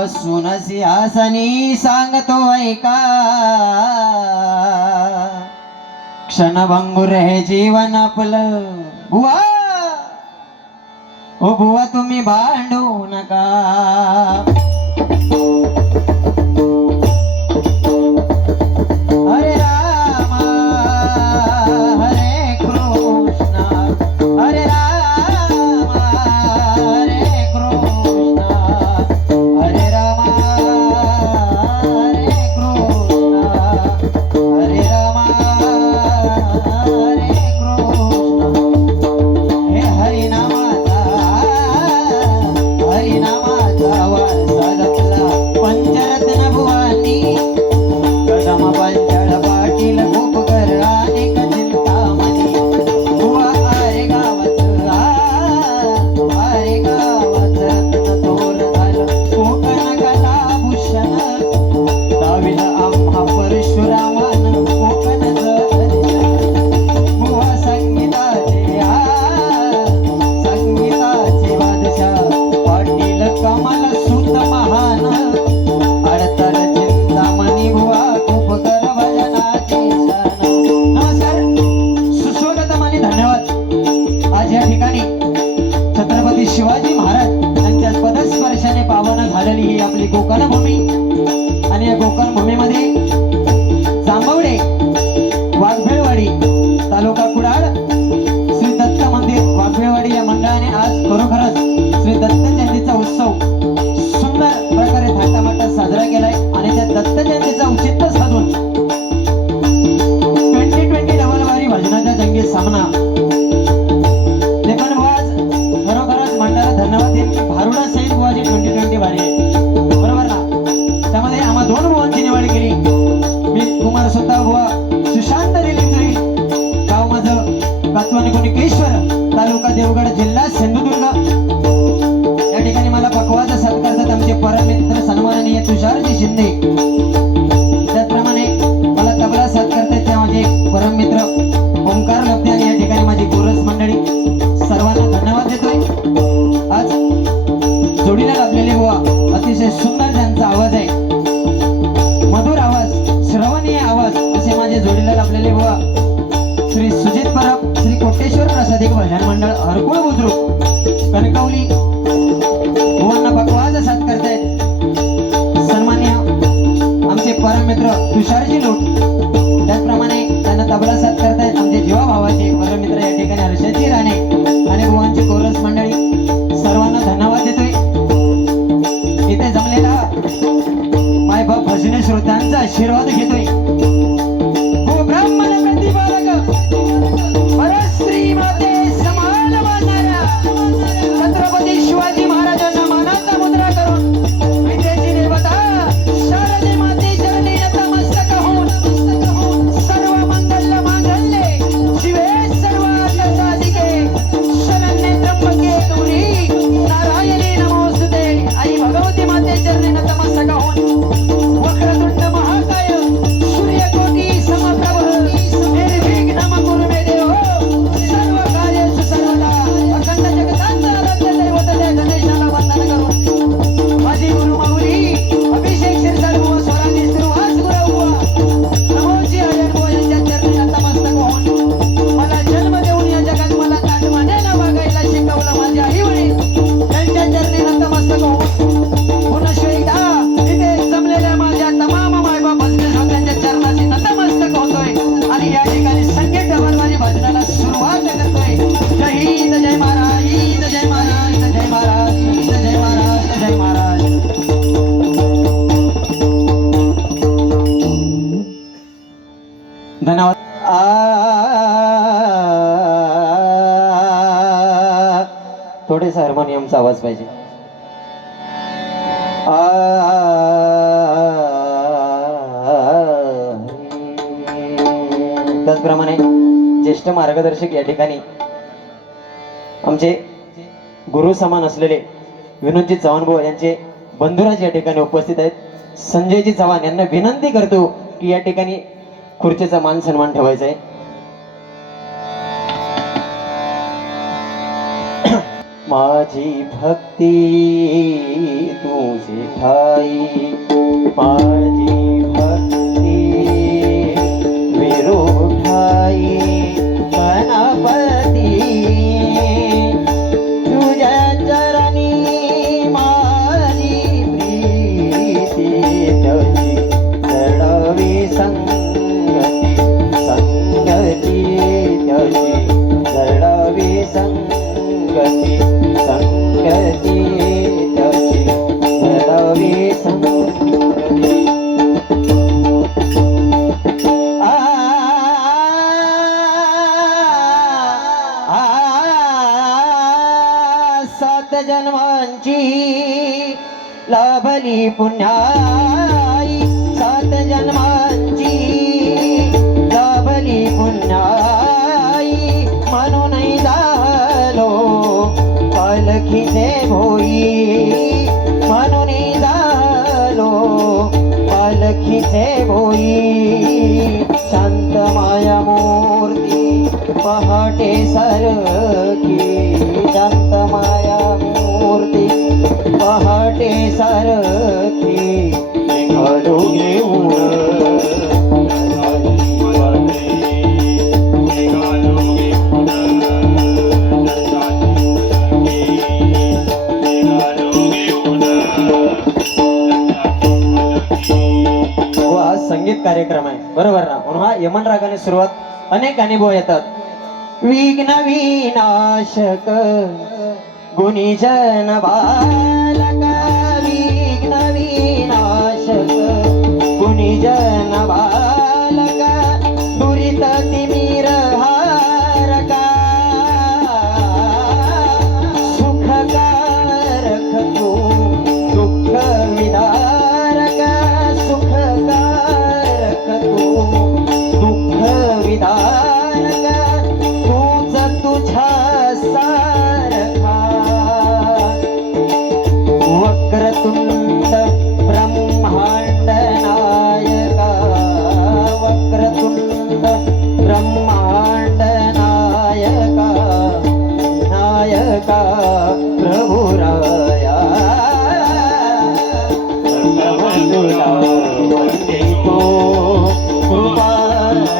बसून सिंहासनी सांगतो ऐका, क्षणभंगुर हे जीवन आपलं. बुवा ओ बुवा तुम्ही भांडू नका. हरे राम हरे कृष्ण, हरे राम हरे कृष्ण, हरे राम हरे कृष्ण, हरे राम हरे कृष्ण. हे हरिनामाचा वारसा जपला पंचरत्न बुवांनी. कदम पंचळ पाटील खूपकर अनेक चिंतामणी. बुवा आरे गावाचं आरे गावाचं रत्न थोर झालं कोकण कलाभूषण. दाविलं आम्हा परशुरामानं कोकणचं दर्शन. बुवा संगीताचे बादशाह पाटील कमल सुत महान. अडतल चिंतामणी बुवा खूप कर भजनाची शान. नमस्कार, सुस्वागतम आणि धन्यवाद. आज या ठिकाणी छत्रपती शिवाजी महाराज यांच्या पदस्पर्शाने पावन झालेली ही आपली कोकण भूमी. आणि या कोकण भूमीमध्ये जांभवडे वाघबेळवाडी तालुका कुडाळ श्री दत्त मंदिर वाघबेळवाडी या मंडळाने आज खरोखरच श्री दत्त जयंतीचा उत्सव सुंदर प्रकारे थाटामाटात साजरा केलाय. आणि त्या दत्त जयंतीचा औचित्य साधून 2020 डबल वारी भजनाचा जंगी सामना. ते पण आज खरोखरच मंडळाला धन्यवाद देईन की भारुडा सहित बुवाची 2020 वारी आहे, बरोबर ना. त्यामध्ये आम्हा दोन बुवांची निवड केली. मी कुमार सुद्धा बुवा सुशांत दिलींद्री, गाव माझं कातवानी कोणकेश्वर, तालुका देवगड, जिल्हा सिंधुदुर्ग. या ठिकाणी मला पकवाचा सत्कारतात आमचे परममित्र सन्माननीय तुषारजी शिंदे. त्याचप्रमाणे मला तबला साथ करतात त्या माझे परममित्र ओंकार लब्धे. आणि या ठिकाणी माझी गोरस मंडळी, सर्वांना धन्यवाद देतोय. आज जोडीला लाभलेले बुवा अतिशय सुंदर ज्यांचा आवाज आहे, मधुर आवाज, श्रवणीय आवाज असे माझे जोडीला लाभलेले बुवा श्री सुजित परब, श्री कोटेश्वर प्रसादिक भजन मंडळ हरकुळ बुद्रुक कणकवली. बुवांना पकवाज साथ करतायत सन्मान्य आमचे परममित्र तुषारजी लोट. त्याचप्रमाणे त्यांना तबला साथ करतायत आमचे जीवा भावाचे परममित्र या ठिकाणी हर्षजी राणे. आणि बुवांची कोरस मंडळी, सर्वांना धन्यवाद देतोय. इथे जमलेला मायबाप भजने श्रोत्यांचा आशीर्वाद घेतोय. हो ब्राह्मण प्रतिपादक परश्री माते समान मानणारा छत्रपती शिवाजी महाराजांना मानाचा मुद्रा करून विद्येची देवता शारदे माते चरणी नतमस्तक होऊन सर्व मंगल मांगल्ये शिवे सर्वार्थ साधिके शरण्ये त्र्यंबके गौरी नारायणी नमोस्तुते. आई भगवती माते चरणी नतमस्तक होऊन वक्रतुंड महाकाय सूर्यकोटी समप्रभ निर्विघ्नं कुरु मे देव. सर्व कार्येषु सर्वदा अखंड जगताचा आराध्य दैवत त्या गणेशाला वंदन करून माझी गुरु माऊली अभिषेक शिरसाट बुवा स्वरांनी सुरुवात गुरु बुवा नमोजी हजर बुवा यांच्या चरणी नतमस्तक होऊन मला जन्म देऊन या जगात मला ताठमानेनं वागायला शिकवलं माझे आई वडील त्यांच्या चरणी नतमस्तक होऊन पुनश्च एकदा इथे जमलेल्या माझ्या तमाम मायबाप भजने श्रोत्यांच्या चरणाची नतमस्तक होतोय. आणि या ठिकाणी संगीत डबलवारी भजनाला सुरुवात करतोय. जय हिंद, जय महाराज, हिंद, जय महाराज, जय महाराज, हिंद, जय महाराज, जय महाराज. धन्यवाद. थोडेसा हार्मोनियमचा आवाज पाहिजे. त्याचप्रमाणे ज्येष्ठ मार्गदर्शक या ठिकाणी आमचे गुरु समान असलेले विनोदजी चव्हाण भाऊ यांचे बंधुराज या ठिकाणी उपस्थित आहेत. संजयजी चव्हाण यांना विनंती करतो की या ठिकाणी खुर्चीचा मान सन्मान ठेवायचा आहे. माझी भक्ती तुझी ठाई, माझी भक्ती विरुठाई गणपती, तुझ्या चरणी माझी प्रीती, तशी चढवी संगती, संगती तशी चढवी संगती, संगती तशी चढवी संगती. सात जन्मांची लाभली पुण्याई, सात जन्मांची लाभली पुण्याई, म्हणून झालो पालखीचे भोई, म्हणून झालो पालखीचे भोई. शांत माया मूर्ती पहाटे सारखी, शांत माया मूर्ती पहाटे सारखी, निघालो घेऊन संगीत कार्यक्रम आहे बरोबर ना, म्हणून हा यमन रागाने सुरुवात, अनेक गाणी बोल येतात. विघ्न विनाशक गुणीजन बालक, विघ्न विनाशक गुणीजन बालक, दुरित तिमिर हारका, सुखकारक तू दुःख विदारक, सुखकारक तू दुःख विदारक, तूच तुझ्या सारखा, वक्रतुंड ब्रह्मांड नायका, वक्रतुंड ब्रह्मांड नायका, नायका प्रभुराया, वंदुला वंदितो कृपाळा.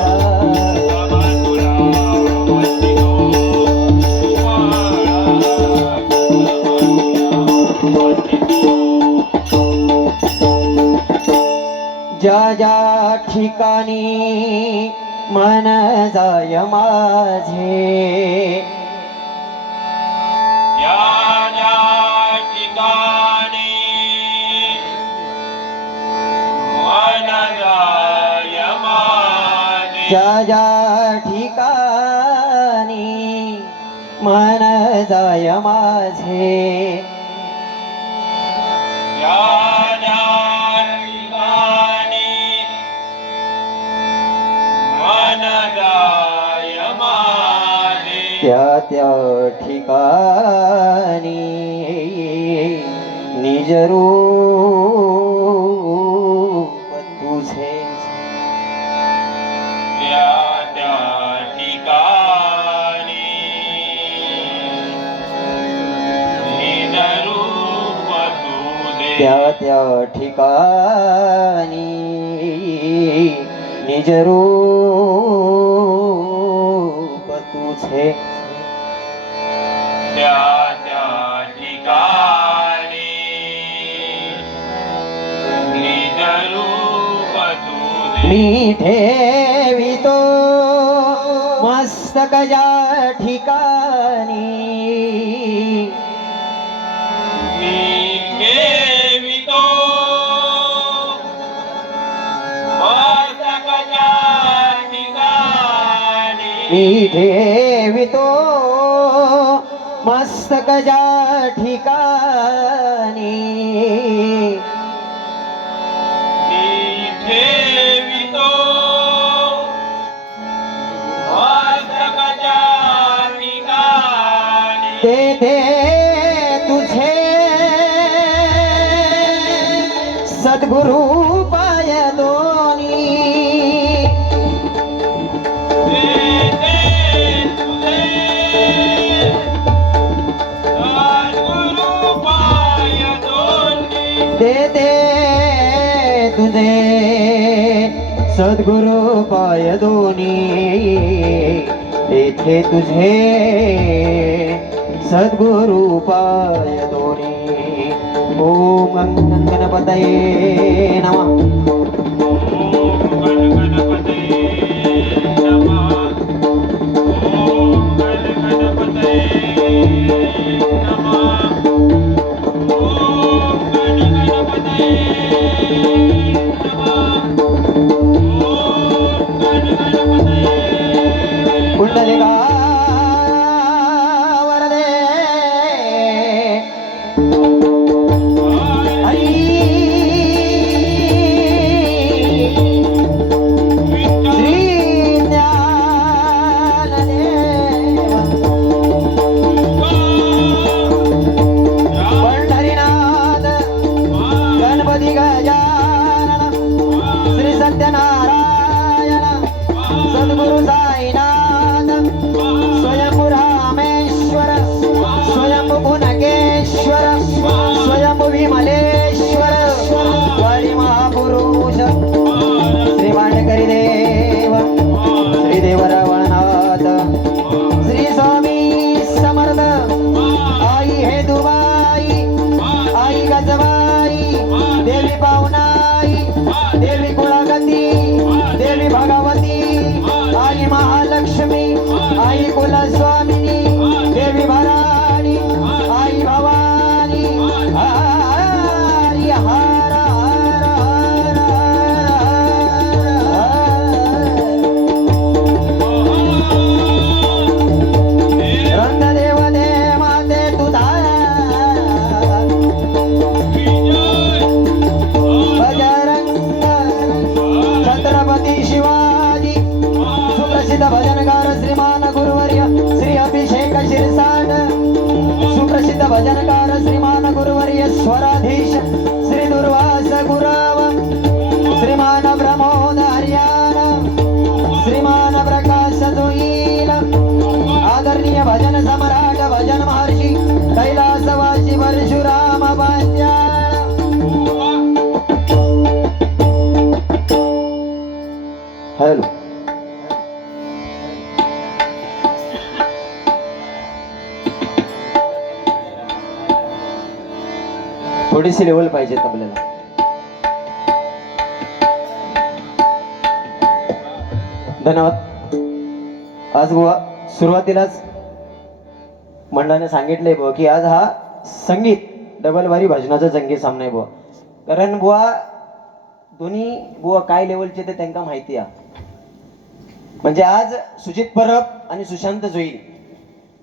ज्या ज्या ठिकाणी मन जाय माझे, ज्या ज्या ठिकाणी मन जाय माझे, ज्या ज्या ठिकाणी मन जाय माझे, ज्या ज्या ठिकाणी मन जाय माझे, त्या त्या ठिकाणी निजरूप तुझे, त्या त्या ठिकाणी निजरूप तुझे, त्या त्या ठिकाणी निजरूप तुझे, त्या त्या ठिकाणी निजरूप तुझे. मी ठेवितो मस्तक ज्या ठिकाणी, मी ठेवितो मस्तकाच्या ठिकाणी, मी ठेवितो मस्तक ज्या ठिकाणी, मी ठेवितो मस्तकाच्या ठिकाणी, तेथे तुझे सद्गुरु पाय दोनी, तुझे सद्गुरु पाय दोनी येथे तुझे सद्गुरु पाय दोनी. ओम गणपतये नमः. ओम गणपतये नमः. ओम गणपतये नमः. ओम गणपतये नमः. ओम गणपतये. कुंडलिका वरदे हरी. श्री ज्ञानदेव पंढरीनाथ गणपती गजानन श्री सत्यनारायण सद्गुरु साईनाथ स्वयंभू रामेश्वर स्वयंभू पुनकेश्वर स्वयंभू विमलेश्वर वारी महापुरुष श्री भांडकरी देव श्री देवरावळनाथ श्री स्वामी समर्थ आई हे दुबाई आई गजबाई देवी पावनाई देवी कुळगती देवी भगवती आई महालक्ष्मी आई कुलस्वामिनी देवी भराणी आई भवानी हरी हर हर हर रंगदेव दे माते तुझा बजरंग छत्रपती शिवाजी सुप्रसिद्ध भजनकार श्रीमान गुरुवर्य श्री अभिषेक शिरसाट सुप्रसिद्ध भजनकार श्रीमान गुरुवर्य स्वराधीश श्री दुर्वास गुरव श्रीमान प्रमोद हरियाणा श्रीमान प्रकाश जोईल आदरणीय भजन सम्राट भजन महर्षी कैलासवासी परशुराम पांचाळ. हॅलो थोडीशी लेवल पाहिजेत आपल्याला. धन्यवाद. आज बुवा सुरुवातीलाच मंडळाने सांगितलंय बुवा की आज हा संगीत डबल वारी भजनाचा संगीत सामना आहे बुवा. कारण बुवा दोन्ही बुवा काय लेवलचे ते त्यांना माहिती आहे. म्हणजे आज सुजित परब आणि सुशांत जोईल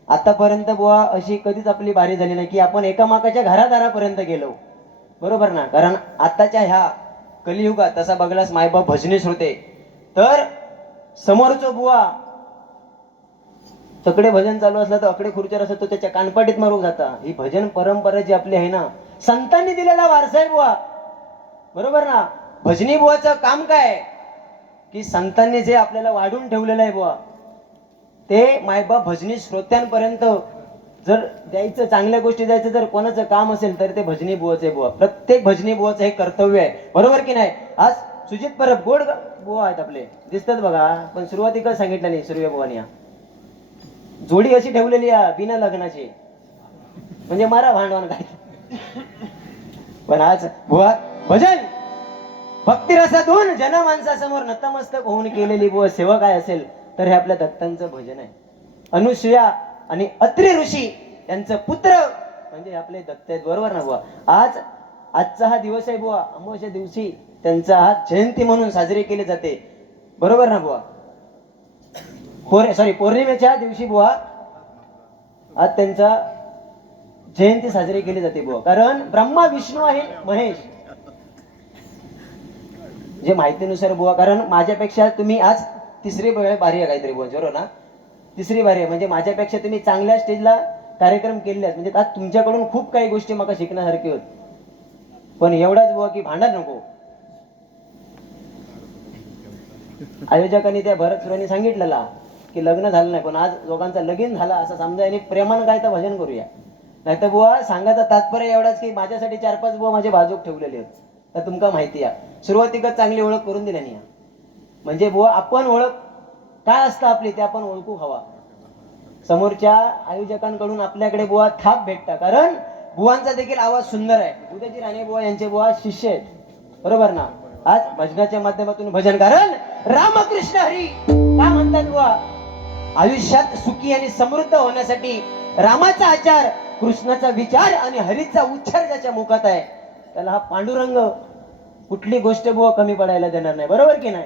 आतापर्यंत बुवा अशी कधीच आपली बारी झाली नाही की आपण एकामेकाच्या घरादारापर्यंत गेलो. बरोबर ना. कारण आताच्या ह्या कलियुगात तसा बघलास मायबाप भजनी श्रोते तर समोरचं बुवा तकडे भजन चालू असलं तर अकडे खुर्चीवर असत तो त्याच्या कानपाटीत मारून जाता. ही भजन परंपरा जी आपली आहे ना संतांनी दिलेला वारसा आहे बुवा. बरोबर ना. भजनी बुवाचं काम काय की संतांनी जे आपल्याला वाढून ठेवलेलं आहे बुवा ते मायबाप भजनी श्रोत्यांपर्यंत जर द्यायचं चांगल्या गोष्टी द्यायचं जर कोणाचं काम असेल तर ते भजनी बुवाचे बुवा. प्रत्येक भजनी बुवाचं हे कर्तव्य आहे. बरोबर की नाही. आज सुजित परब गोड बुवा आहेत आपले दिसतात बघा. पण सुरुवातीला सांगितलं नाही सूर्य बुवानी जोडी अशी ठेवलेली आहे बिना लग्नाची म्हणजे मारा भांडवण काय. पण आज बुवा भजन भक्तिरसातून जनमानसासमोर नतमस्तक होऊन केलेली बुवा सेवा काय असेल तर हे आपल्या दत्तांचं भजन आहे. अनुसूया आणि अत्रि ऋषी यांचं पुत्र म्हणजे आपले दत्त आहेत. बरोबर ना बुवा. आजचा हा दिवस आहे बुवा. अमावस्या दिवशी त्यांचा हा जयंती म्हणून साजरी केली जाते. बरोबर ना बुवा. पौर्णिमेच्या दिवशी बुवा आज त्यांचा जयंती साजरी केली जाते बुवा. कारण ब्रह्मा विष्णू आहे महेश जे माहितीनुसार बुवा. कारण माझ्यापेक्षा तुम्ही आज तिसरी बारी आहे काहीतरी बुवा. बरोबर ना. तिसरी बारी आहे म्हणजे माझ्यापेक्षा तुम्ही चांगल्या स्टेजला कार्यक्रम केले म्हणजे आज तुमच्याकडून खूप काही गोष्टी मला शिकण्यासारखी होत. पण एवढाच बुवा की भांडण नको. आयोजकांनी त्या भरत सुरांनी सांगितलेला की लग्न झालं नाही पण आज लोकांचा लगीन झाला असं समजा आणि प्रेमानं काय तर भजन करूया. नाही तर बुवा सांगायचं तात्पर्य एवढाच की माझ्यासाठी 4-5 बुवा माझे बाजूक ठेवलेले आहेत तर तुमका माहिती आहे. सुरुवातीला चांगली ओळख करून दिली नाही. म्हणजे बुवा आपण ओळख काय असतं आपली ते आपण ओळखू हवा. समोरच्या आयोजकांकडून आपल्याकडे बुवा थाप भेटता, कारण बुवांचा देखील आवाज सुंदर आहे. उदयजी राणे बुवा यांचे बुवा शिष्य आहेत, बरोबर ना. आज भजनाच्या माध्यमातून भजन, कारण रामकृष्ण हरी का म्हणतात बुवा, आयुष्यात सुखी आणि समृद्ध होण्यासाठी रामाचा आचार, कृष्णाचा विचार आणि हरीचा उच्चार ज्याच्या मुखात आहे त्याला हा पांडुरंग कुठली गोष्ट बुवा कमी पडायला देणार नाही, बरोबर की नाही.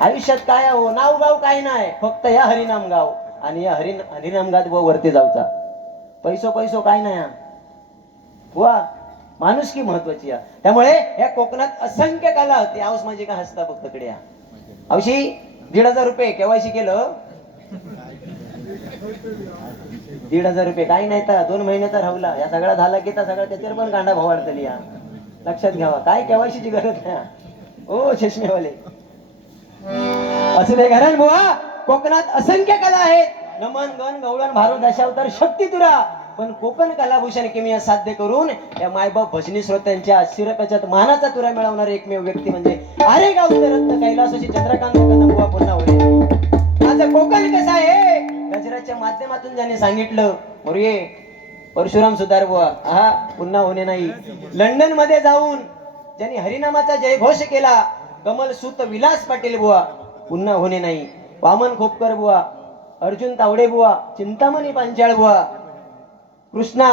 आयुष्यात काय हो, नाव गाव काय नाही, फक्त या हरिनाम गाव आणि या हरिनाम गात बुवा वरती जाऊचा. पैसो काय नाही हा बुवा, माणुसकी महत्वाची आहे. त्यामुळे या कोकणात असंख्य कला होती. आऊस माझी का हसता फक्त कडे औशी 1,500 रुपये केवायसी केलं, 1,500 रुपये काही नाही तर 2 महिन्याचा राहुला. या सगळा झाला की तर सगळा त्याच्यावर पण गांडा भवाडतली या, लक्षात घ्यावा. काय केवायसीची गरज नाही ओ चष्मेवाले. असं ते घरान बुवा, कोकणात असंख्य कला आहेत. नमन गण गवळण भारू दशावतार शक्ती तुरा, पण कोकण कलाभूषण किमिया साध्य करून या मायबाप भजनी श्रोत्यांच्या शिरप्याच्यात मानाचा तुरा मिळवणारे एकमेव व्यक्ती म्हणजे अरे गावचे रत्न कैलासोशी चंद्रकांत कदम बुवा पुन्हा होईल. माझं कोकण कसं आहे, गजराच्या माध्यमातून ज्याने सांगितलं मोरये परशुराम सुधार बुवा, हा पुन्हा होणे नाही. लंडन मध्ये जाऊन ज्यांनी हरिनामाचा जयघोष केला, कमल सूत विलास पाटील बुवा, पुन्हा होणे नाही. वामन खोपकर बुवा, अर्जुन तावडे बुवा, चिंतामणी पांचाळ बुवा, कृष्णा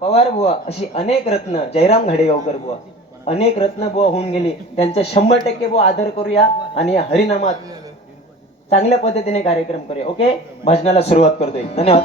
पवार बुवा, अशी अनेक रत्न, जयराम घाडेगावकर बुवा, अनेक रत्न बुवा होऊन गेली. त्यांचा 100% बुवा आदर करूया आणि या हरिनामात चांगल्या पद्धतीने कार्यक्रम करूया. ओके, भजनाला सुरुवात करतोय. धन्यवाद.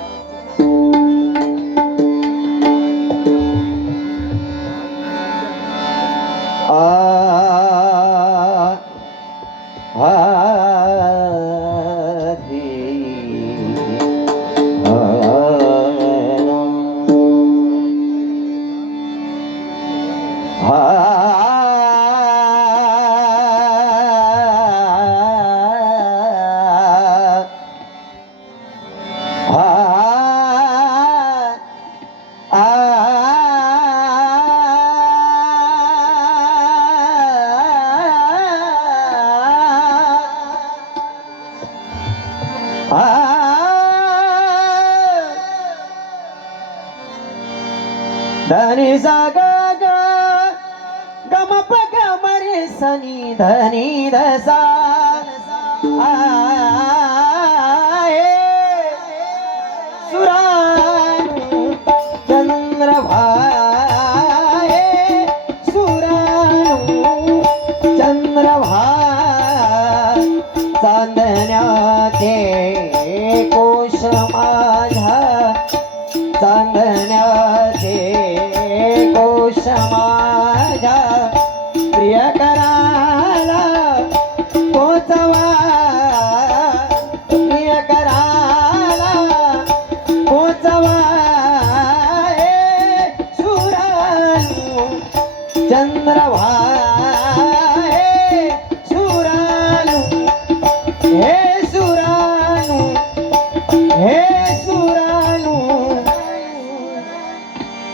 धनी सा ग ग गम प ग म रे सनी धनी ध सा सुरानु चंद्र भाए सुरानु चंद्र भाए चांदण्याचे कोश माझा चांदण्याचे कोश माझ्या प्रियकराला पोचवा प्रियकराला पोचवा सुरानु चंद्र भाए सुरानु हे सुरानु हे सुरानु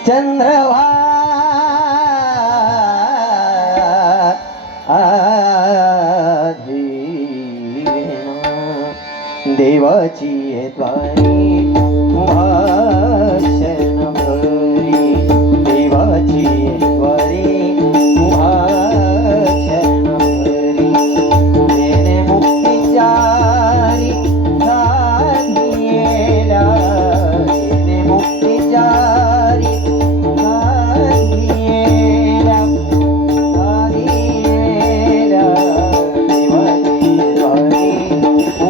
चंद्रभा देवाची द्वारी भाषण भरी देवाची द्वारी भाषण भरी देणे मुक्तीचारी साधियेला देणे मुक्तीचारी साधियेला साधियेला देवाची द्वारी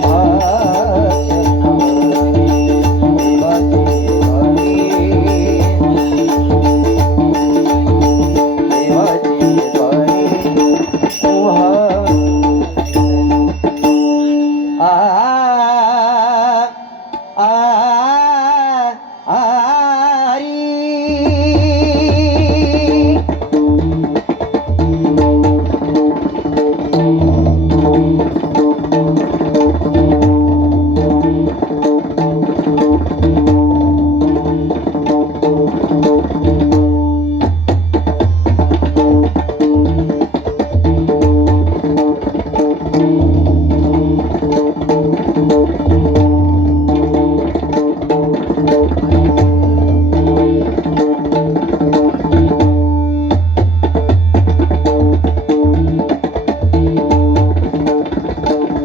भाषण भरी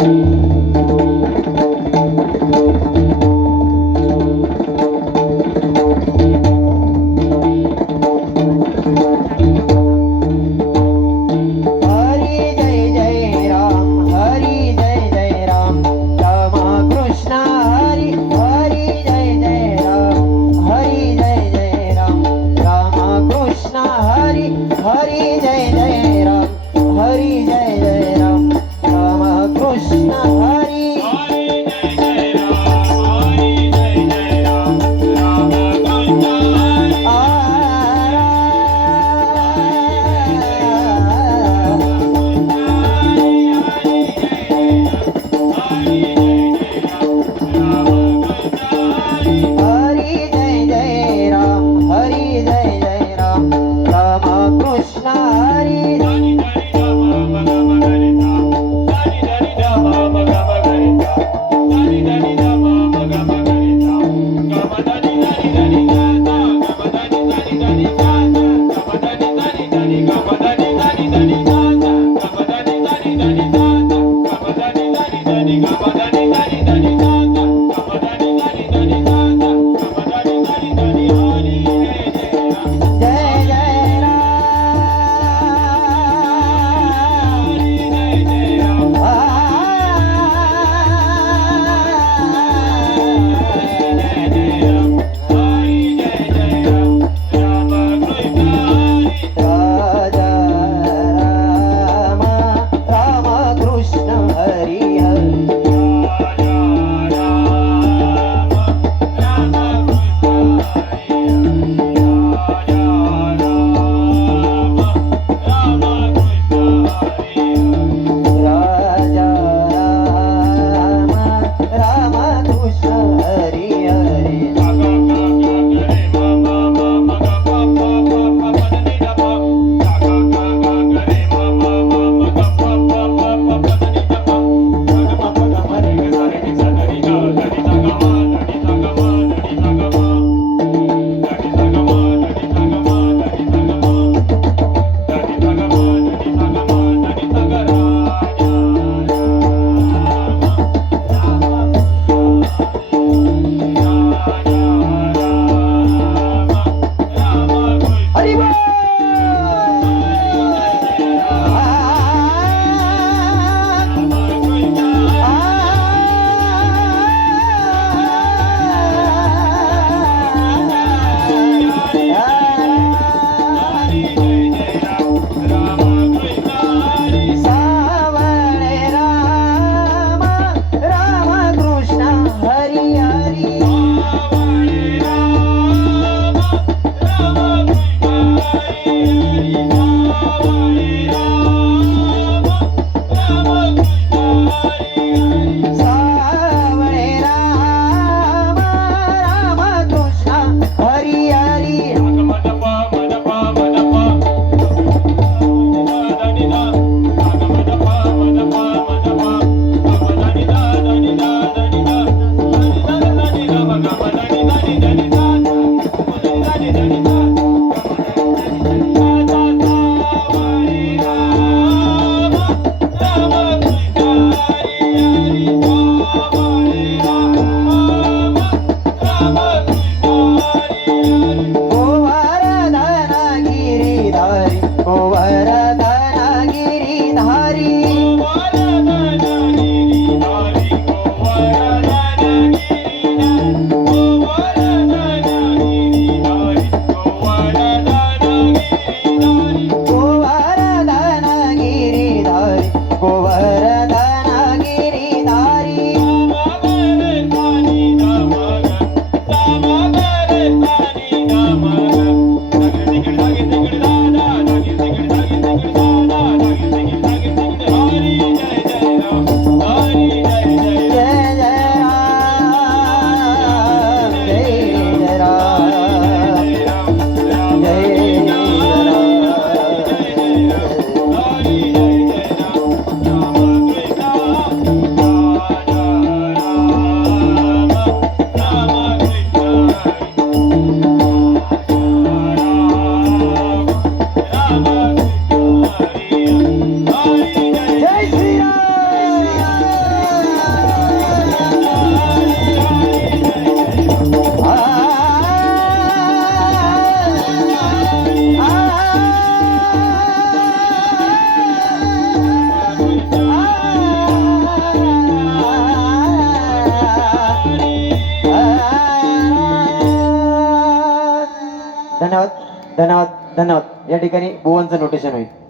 हरी जय जय राम, हरी जय जय राम, राम कृष्ण हरी, हरी जय जय राम, हरी जय जय राम, राम कृष्ण हरी, हरी जय जय राम, हरी जय जय राम, राम कृष्ण धन्यवाद धन्यवाद धन्यवाद. या ठिकाणी भुवनचं नोटेशन होईल.